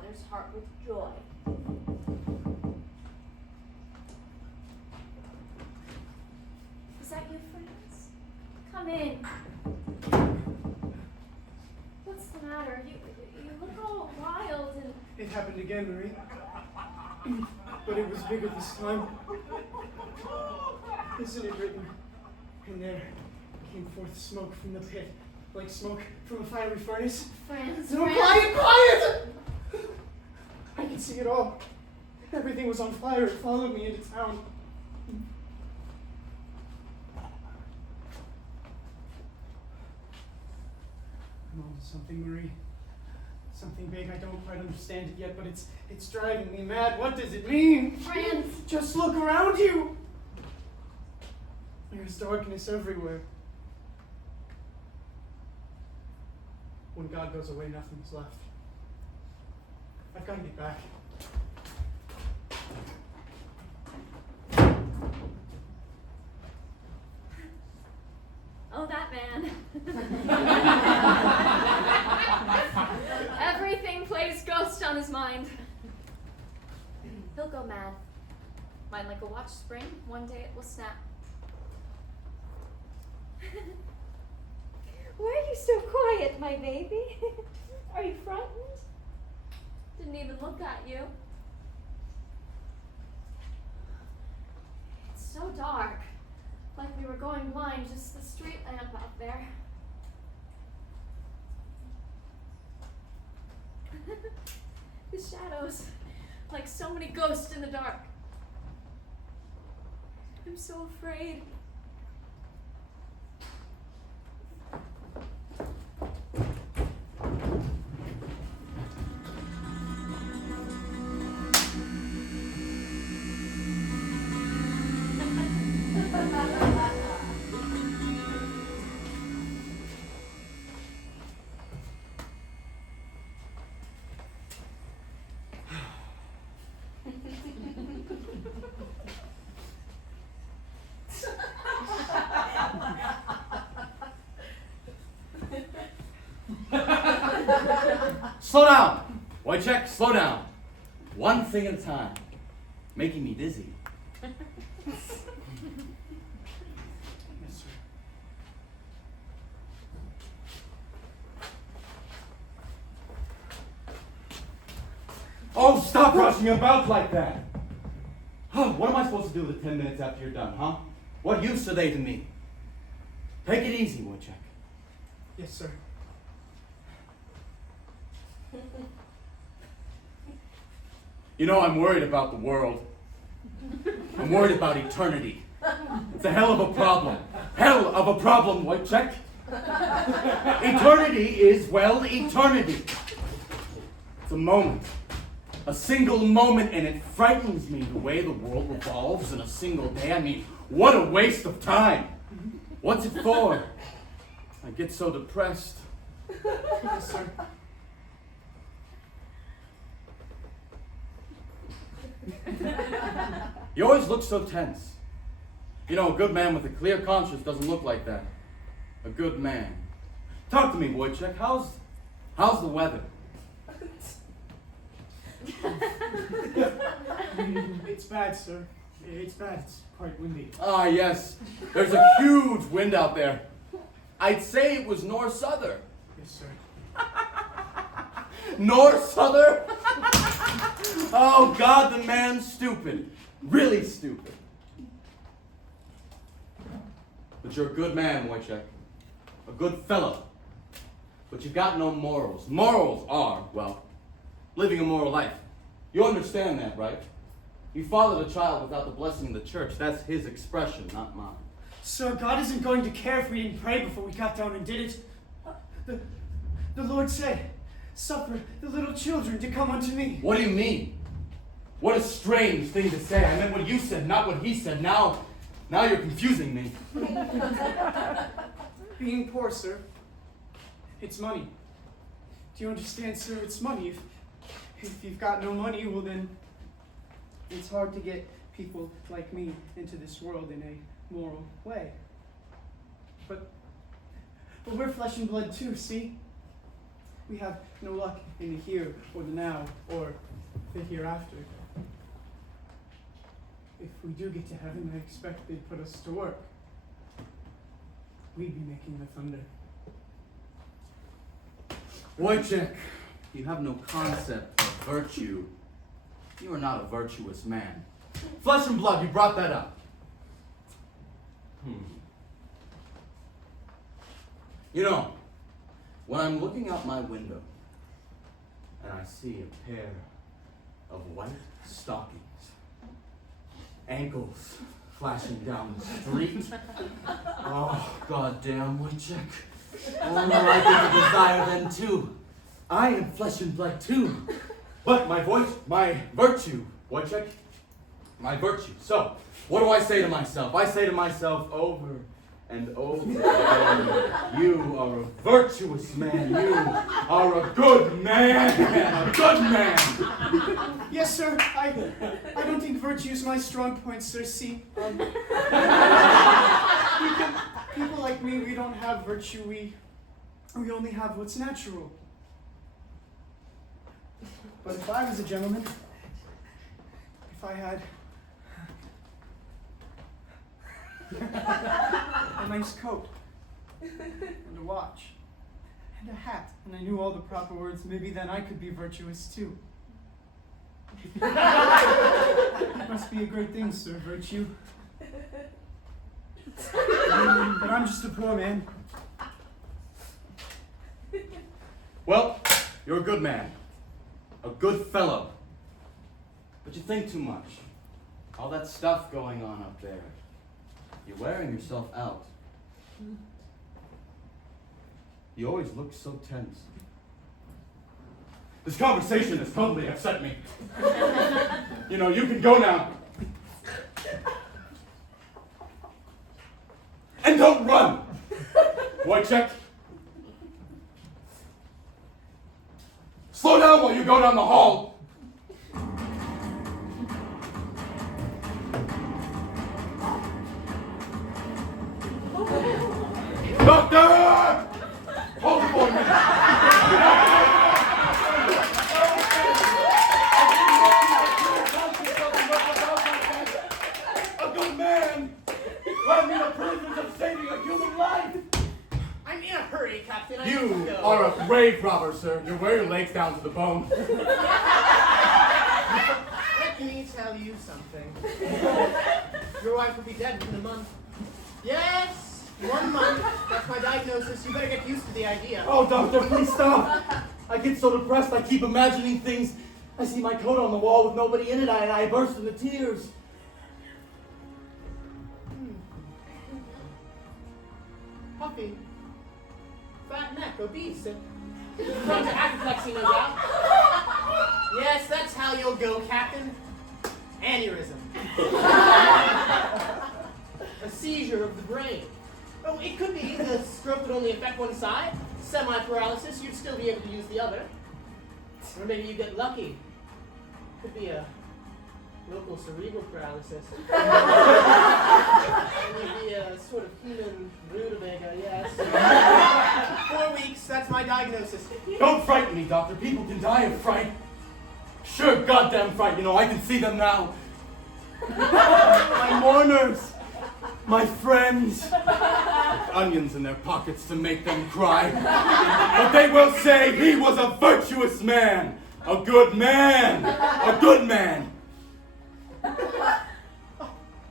mother's heart with joy. Is that you, Franz? Come in. What's the matter? You look all wild and... It happened again, Marie. But it was bigger this time. Isn't it written? And there came forth smoke from the pit, like smoke from a fiery furnace. Franz, No, Franz. quiet! I could see it all. Everything was on fire. It followed me into town. I'm on to something, Marie. Something big. I don't quite understand it yet, but it's driving me mad. What does it mean? Franz. Just look around you. There's darkness everywhere. When God goes away, nothing's left. I've got to get back. Oh, that man. Everything plays ghost on his mind. He'll go mad. Mind like a watch spring, one day it will snap. Why are you so quiet, my baby? Are you frightened? Didn't even look at you. It's so dark. Like we were going blind, just the street lamp out there. The shadows, like so many ghosts in the dark. I'm so afraid. Slow down! Woyzeck, slow down. One thing at a time. Making me dizzy. Yes, sir. Oh, stop rushing about like that! Oh, what am I supposed to do with the 10 minutes after you're done, huh? What use are they to me? Take it easy, Woyzeck. Yes, sir. You know, I'm worried about the world. I'm worried about eternity. It's a hell of a problem. Hell of a problem, Woyzeck. Eternity is, well, eternity. It's a moment. A single moment, and it frightens me the way the world revolves in a single day. I mean, what a waste of time. What's it for? I get so depressed. Yes, sir. You always look so tense. You know, a good man with a clear conscience doesn't look like that. A good man. Talk to me, Woyzeck. How's the weather? It's bad, sir. It's bad. It's quite windy. Ah, yes. There's a huge wind out there. I'd say it was north-souther. Yes, sir. North-souther? Oh, God, the man's stupid. Really stupid. But you're a good man, Woyzeck. A good fellow. But you've got no morals. Morals are, well, living a moral life. You understand that, right? You fathered a child without the blessing of the church. That's his expression, not mine. Sir, God isn't going to care if we didn't pray before we got down and did it. The Lord said, suffer the little children to come unto me. What do you mean? What a strange thing to say. I meant what you said, not what he said. Now you're confusing me. Being poor, sir, it's money. Do you understand, sir? It's money. If you've got no money, well then, it's hard to get people like me into this world in a moral way. But we're flesh and blood too, see? We have no luck in the here or the now or the hereafter. If we do get to heaven, I expect they'd put us to work. We'd be making the thunder. Woyzeck, you have no concept of virtue. You are not a virtuous man. Flesh and blood, you brought that up. You know, when I'm looking out my window and I see a pair of white stockings, ankles flashing down the street, oh, goddamn, Woyzeck. Oh, I get a desire then too. I am flesh and blood too. But my virtue, Woyzeck, my virtue. So, what do I say to myself? I say to myself over and over again, you are a virtuous man. You are a good man. A good man. Yes, sir. I don't think virtue is my strong point, sir. See, people like me, we don't have virtue. We only have what's natural. But if I was a gentleman, if I had a nice coat, and a watch, and a hat, and I knew all the proper words, maybe then I could be virtuous too. It must be a great thing, sir, virtue. But I'm just a poor man. Well, you're a good man. A good fellow. But you think too much. All that stuff going on up there. You're wearing yourself out. You always look so tense. This conversation has totally upset me. You know, you can go now. And don't run! Woyzeck. Slow down while you go down the hall. Doctor! Hold it for a minute. A good man. Let me the privilege of saving a human life. I'm in a hurry, Captain. I need to You go. are a grave robber, sir. You're wearing your legs down to the bone. Let me tell you something. Your wife will be dead within a month. Yes, 1 month. That's my diagnosis. You better get used to the idea. Oh, doctor, please stop. I get so depressed, I keep imagining things. I see my coat on the wall with nobody in it, and I burst into tears. Puffy. Fat neck, obese. Prone to apoplexy, no doubt. Yes, that's how you'll go, Captain. Aneurysm. A seizure of the brain. Oh, it could be the stroke would only affect one side. Semi-paralysis, you'd still be able to use the other. Or maybe you get lucky. Could be a local cerebral paralysis. Maybe a sort of human rutabaga, yes. 4 weeks, that's my diagnosis. Don't frighten me, doctor. People can die of fright. Sure, goddamn fright. You know, I can see them now. My mourners. My friends. Onions in their pockets to make them cry. But they will say he was a virtuous man. A good man. A good man.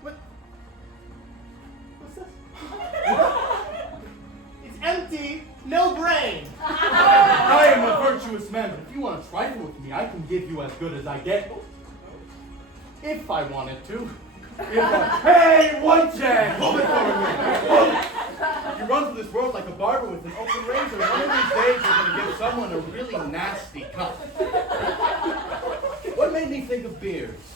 What? What's this? It's empty, no brain. I am a virtuous man, but if you want to trifle with me, I can give you as good as I get. If I wanted to. Hey, Woyzeck! Hold it for a minute. Hold it. You run through this world like a barber with an open razor. One of these days, you're going to give someone a really nasty cut. What made me think of beards?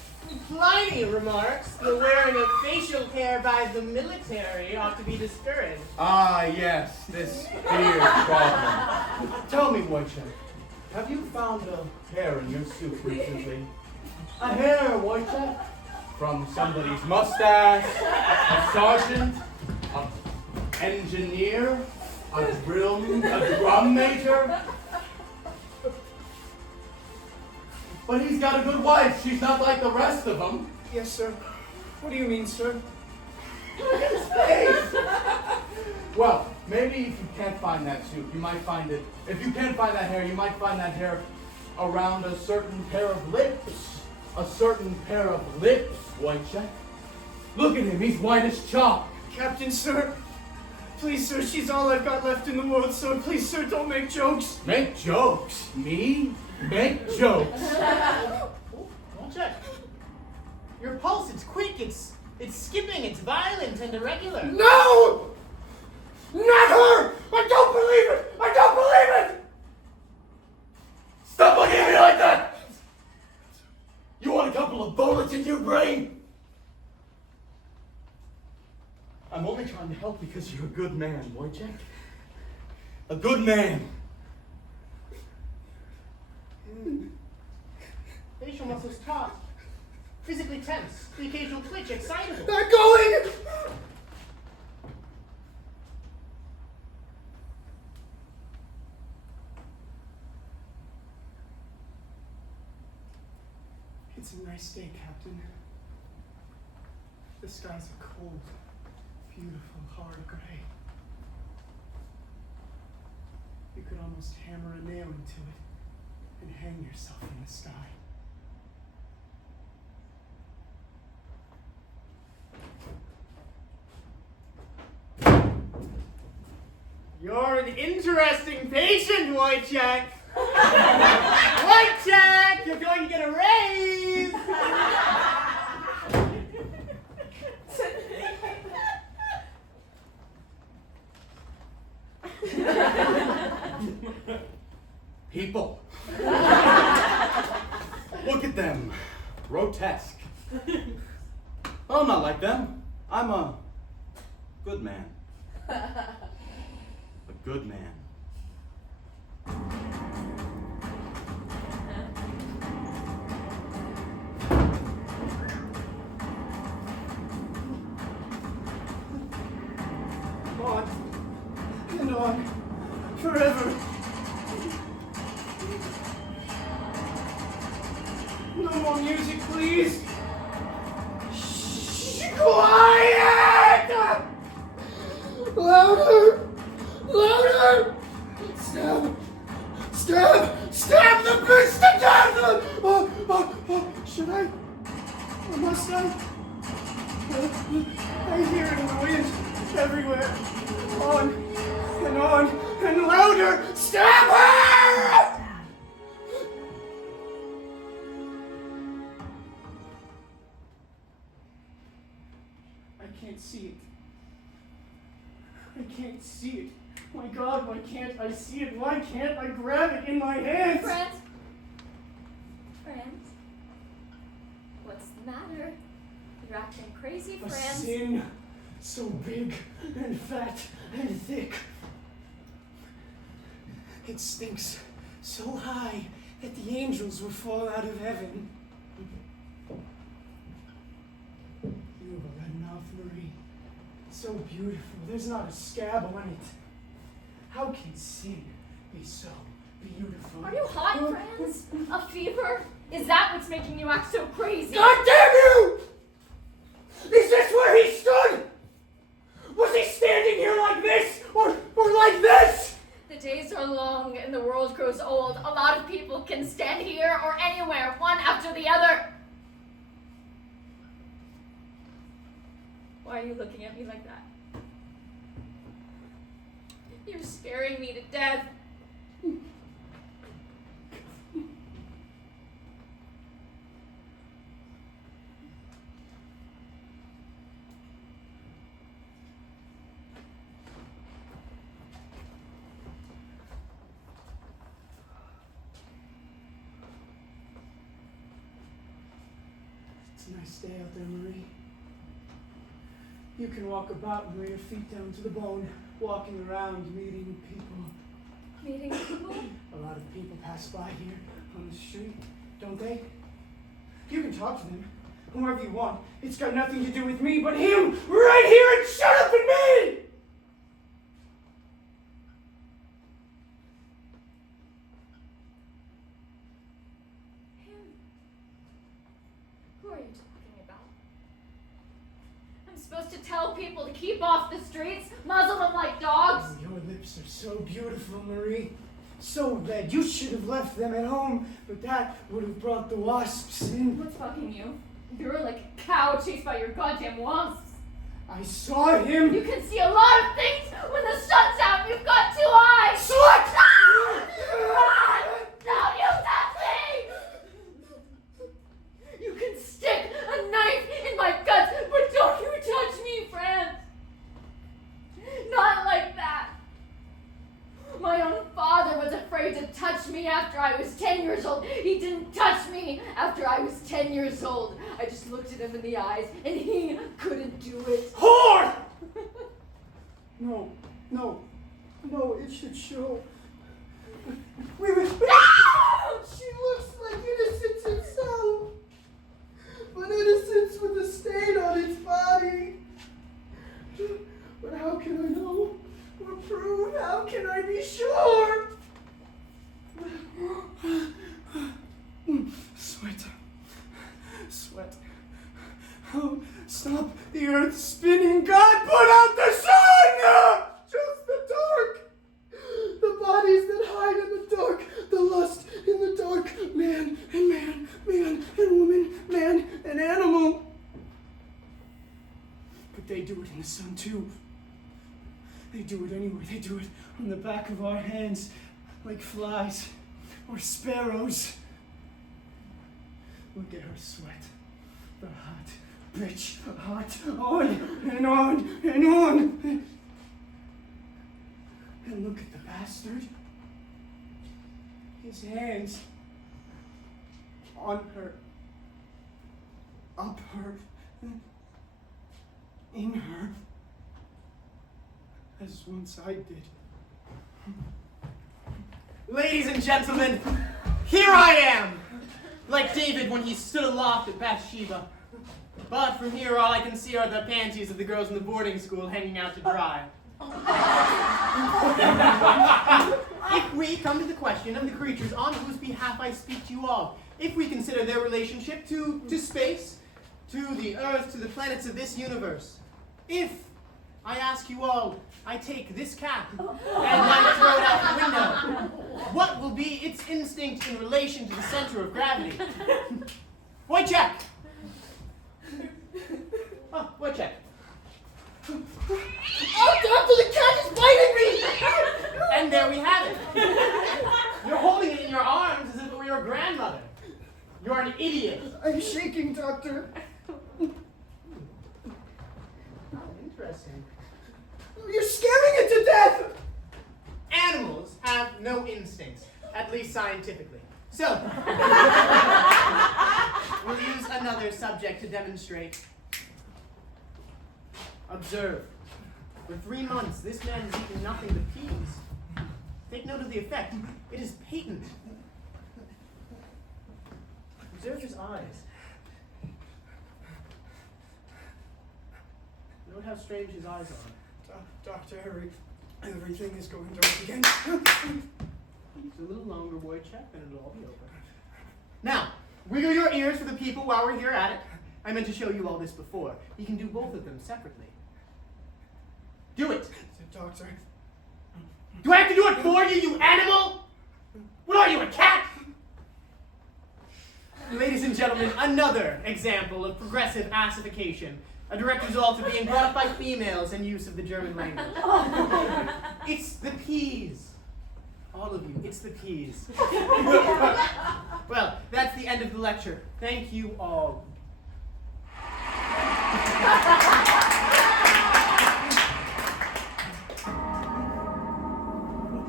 Pliny remarks the wearing of facial hair by the military ought to be discouraged. Ah, yes, this beard problem. Tell me, Woyzeck, have you found a hair in your suit recently? A hair, Woyzeck? From somebody's mustache, a sergeant, an engineer, a drum major? But he's got a good wife. She's not like the rest of them. Yes, sir. What do you mean, sir? Look at his face! Well, maybe if you can't find that suit, you might find it. If you can't find that hair, you might find that hair around a certain pair of lips. A certain pair of lips, Woyzeck. Look at him, he's white as chalk. Captain, sir. Please, sir, she's all I've got left in the world, so please, sir, don't make jokes. Make jokes? Me? Make jokes? Woyzeck. Your pulse, it's quick, it's skipping, it's violent and irregular. No! Not her! I don't believe it! I don't believe it! Stop looking at me like that! You want a couple of bullets in your brain? I'm only trying to help because you're a good man, Woyzeck. A good man. Facial muscles taut, physically tense, the occasional twitch, excitable. They're going! It's a nice day, Captain. The skies are cold, beautiful, hard gray. You could almost hammer a nail into it and hang yourself in the sky. You're an interesting patient, Woyzeck. Woyzeck, you're going to get a raise. People. Look at them. Grotesque. I'm not like them. I'm a good man. A good man. On and on, forever. No more music, please. Shh, quiet! Louder! Louder! Stab! Stab! Stab the bitch to death! Should I? Or must I? I hear it in the wind everywhere. On and louder! Stab her! I can't see it. I can't see it. My God, why can't I see it? Why can't I grab it in my hands? Friends? Friends? What's the matter? You're acting crazy, A friends. sin so big and fat and thick. It stinks so high that the angels will fall out of heaven. You have a red mouth, Marie. So beautiful. There's not a scab on it. How can sin be so beautiful? Are you hot, friends? A fever? Is that what's making you act so crazy? God damn you! Is this where he stood? Was he standing here like this? Or like this? The days are long and the world grows old. A lot of people can stand here or anywhere, one after the other. Why are you looking at me like that? You're scaring me to death. It's a nice day out there, Marie. You can walk about and wear your feet down to the bone, walking around, meeting people. Meeting people? A lot of people pass by here on the street, don't they? You can talk to them, whoever you want. It's got nothing to do with me, but him right here and shut up at me! Him. supposed to tell people to keep off the streets, muzzle them like dogs? Oh, your lips are so beautiful, Marie. So red. You should have left them at home, but that would have brought the wasps in. What's fucking you? You're like a cow chased by your goddamn wasps. I saw him. You can see a lot of things when the sun's out and you've got 2 eyes. Slut! Don't use that thing! You can stick a knife in my guts, but don't you touch me, Fran. Not like that. My own father was afraid to touch me after I was 10 years old. He didn't touch me after I was 10 years old. I just looked at him in the eyes, and he couldn't do it. Whore! No, it should show. We were. She looks like innocence itself. But innocence with a stain on its body. But how can I know? Or prove? How can I be sure? Sweat. Oh, stop the earth spinning. God, put out the sun! Just the dark. The bodies that hide in the dark. The lust in the dark. Man and man, man and woman, man and animal. But they do it in the sun too. They do it anywhere. They do it on the back of our hands, like flies or sparrows. Look at her sweat. The hot bitch, hot, on and on and on. And look at the bastard. His hands on her, up her, in her. As once I did. Ladies and gentlemen, here I am! Like David when he stood aloft at Bathsheba. But from here all I can see are the panties of the girls in the boarding school hanging out to dry. If we come to the question of the creatures on whose behalf I speak to you all, if we consider their relationship to space, to the earth, to the planets of this universe, if I ask you all, I take this cap and I throw it out the window, what will be its instinct in relation to the center of gravity? Woyzeck! Oh, Woyzeck. Oh, Doctor, the cat is biting me! And there we have it. You're holding it in your arms as if it were your grandmother. You're an idiot. I'm shaking, Doctor. Interesting. You're scaring it to death! Animals have no instincts, at least scientifically. So, we'll use another subject to demonstrate. Observe. For 3 months, this man has eaten nothing but peas. Take note of the effect. It is patent. Observe his eyes. Note how strange his eyes are. Doctor, everything is going dark again. It's a little longer, Woyzeck, and it'll all be over. Now, wiggle your ears for the people while we're here at it. I meant to show you all this before. You can do both of them separately. Do it! Doctor. Do I have to do it for you, you animal? What are you, a cat? Ladies and gentlemen, another example of progressive assification. A direct result of being brought up by females and use of the German language. It's the peas. All of you, it's the peas. Well, that's the end of the lecture. Thank you all.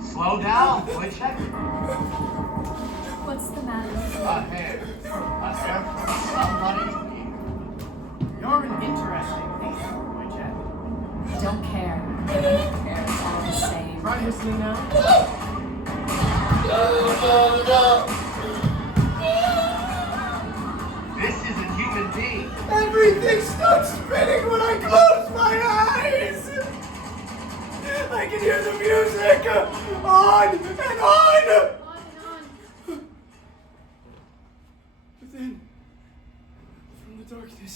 Slow down, Woyzeck. What's the matter? A hair. A hair from somebody's ear. You're an interesting thing, Woyzeck. I don't care. I don't care. It's all the same. Try listening now. This is a human being. Everything starts spinning when I close my eyes! I can hear the music on and on! But then, from the darkness,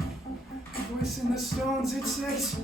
a voice this in the stones, it says,